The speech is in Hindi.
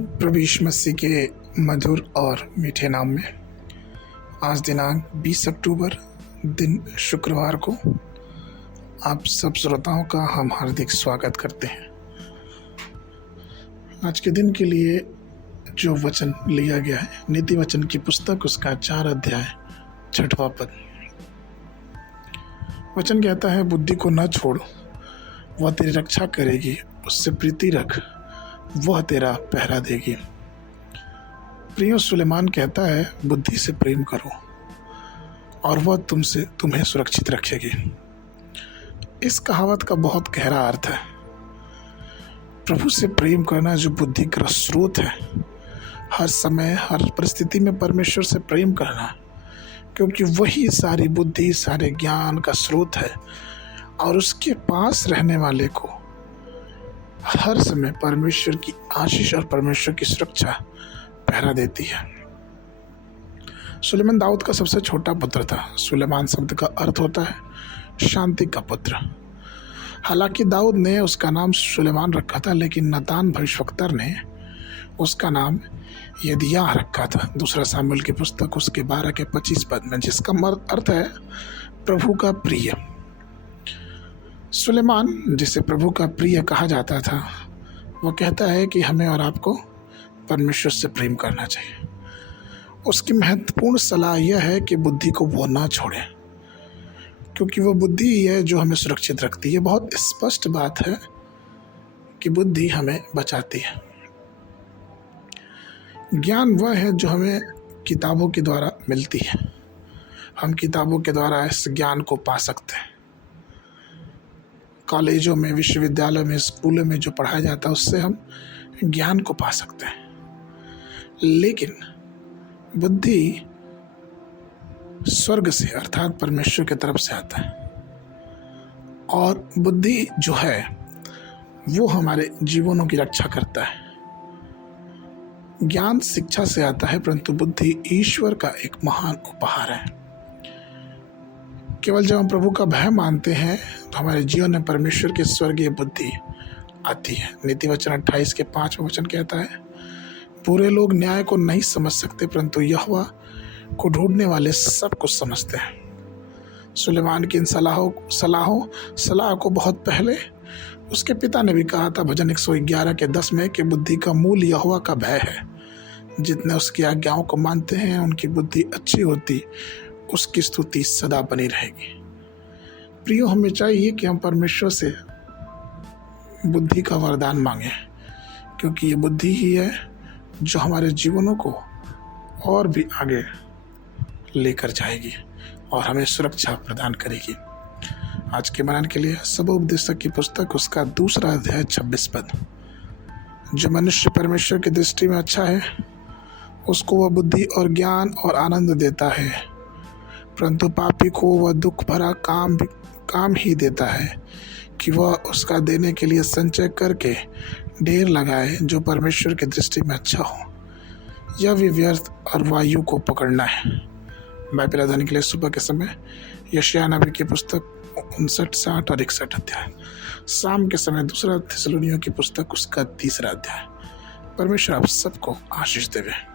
प्रभु यीशु मसीह के मधुर और मीठे नाम में आज दिनांक 20 अक्टूबर दिन शुक्रवार को आप सब श्रोताओं का हम हार्दिक स्वागत करते हैं। आज के दिन के लिए जो वचन लिया गया है नीति वचन की पुस्तक उसका 4 अध्याय 6वां पद। वचन कहता है, बुद्धि को न छोड़, वह तेरी रक्षा करेगी, उससे प्रीति रख, वह तेरा पहरा देगी। प्रियो, सुलेमान कहता है बुद्धि से प्रेम करो और वह तुम्हें सुरक्षित रखेगी। इस कहावत का गहरा अर्थ है। प्रभु से प्रेम करना जो बुद्धि का स्रोत है, हर समय हर परिस्थिति में परमेश्वर से प्रेम करना, क्योंकि वही सारी बुद्धि सारे ज्ञान का स्रोत है और उसके पास रहने वाले को हर समय परमेश्वर की आशीष और परमेश्वर की सुरक्षा पहरा देती है। सुलेमान दाऊद का सबसे छोटा पुत्र था। सुलेमान शब्द का अर्थ होता है शांति का पुत्र। हालांकि दाऊद ने उसका नाम सुलेमान रखा था, लेकिन नातान भविष्यवक्ता ने उसका नाम यदिय्याह रखा था। दूसरा सामुएल की पुस्तक उसके 12 के 25 पद में, जिसका अर्थ है प्रभु का प्रिय। सुलेमान, जिसे प्रभु का प्रिय कहा जाता था, वो कहता है कि हमें और आपको परमेश्वर से प्रेम करना चाहिए। उसकी महत्वपूर्ण सलाह यह है कि बुद्धि को वो ना छोड़े, क्योंकि वो बुद्धि ही है जो हमें सुरक्षित रखती है। बहुत स्पष्ट बात है कि बुद्धि हमें बचाती है। ज्ञान वह है जो हमें किताबों के द्वारा मिलती है। हम किताबों के द्वारा इस ज्ञान को पा सकते हैं। कॉलेजों में, विश्वविद्यालय में, स्कूलों में जो पढ़ाया जाता है उससे हम ज्ञान को पा सकते हैं। लेकिन बुद्धि स्वर्ग से अर्थात परमेश्वर की तरफ से आता है, और बुद्धि जो है वो हमारे जीवनों की रक्षा करता है। ज्ञान शिक्षा से आता है, परंतु बुद्धि ईश्वर का एक महान उपहार है। केवल जब हम प्रभु का भय मानते हैं तो हमारे जीवन में परमेश्वर की स्वर्गीय बुद्धि आती है। नीति वचन 28 के 5वां वचन कहता है, बुरे लोग न्याय को नहीं समझ सकते, परंतु यहोवा को ढूंढने वाले सब कुछ समझते हैं। सुलेमान की इन सलाह को बहुत पहले उसके पिता ने भी कहा था, भजन 111 के 10 में, कि बुद्धि का मूल यहोवा का भय है। जितने उसकी आज्ञाओं को मानते हैं उनकी बुद्धि अच्छी होती, उसकी स्तुति सदा बनी रहेगी। प्रियो, हमें चाहिए कि हम परमेश्वर से बुद्धि का वरदान मांगें, क्योंकि ये बुद्धि ही है जो हमारे जीवनों को और भी आगे लेकर जाएगी और हमें सुरक्षा प्रदान करेगी। आज के मनन के लिए सबोपदेशक की पुस्तक उसका 2 अध्याय 26 पद। जो मनुष्य परमेश्वर की दृष्टि में अच्छा है, उसको वह बुद्धि और ज्ञान और आनंद देता है, परंतु पापी को वह दुख भरा काम ही देता है कि वह उसका देने के लिए संचय करके ढेर लगाए। जो परमेश्वर की दृष्टि में अच्छा हो, यह भी व्यर्थ और वायु को पकड़ना है। बाइबल अध्ययन के लिए सुबह के समय यशायाह नबी की पुस्तक 59, 60 और 61 अध्याय। शाम के समय 2 थिस्सलुनीयों की पुस्तक उसका 3 अध्याय। परमेश्वर आप सबको आशीष देवे।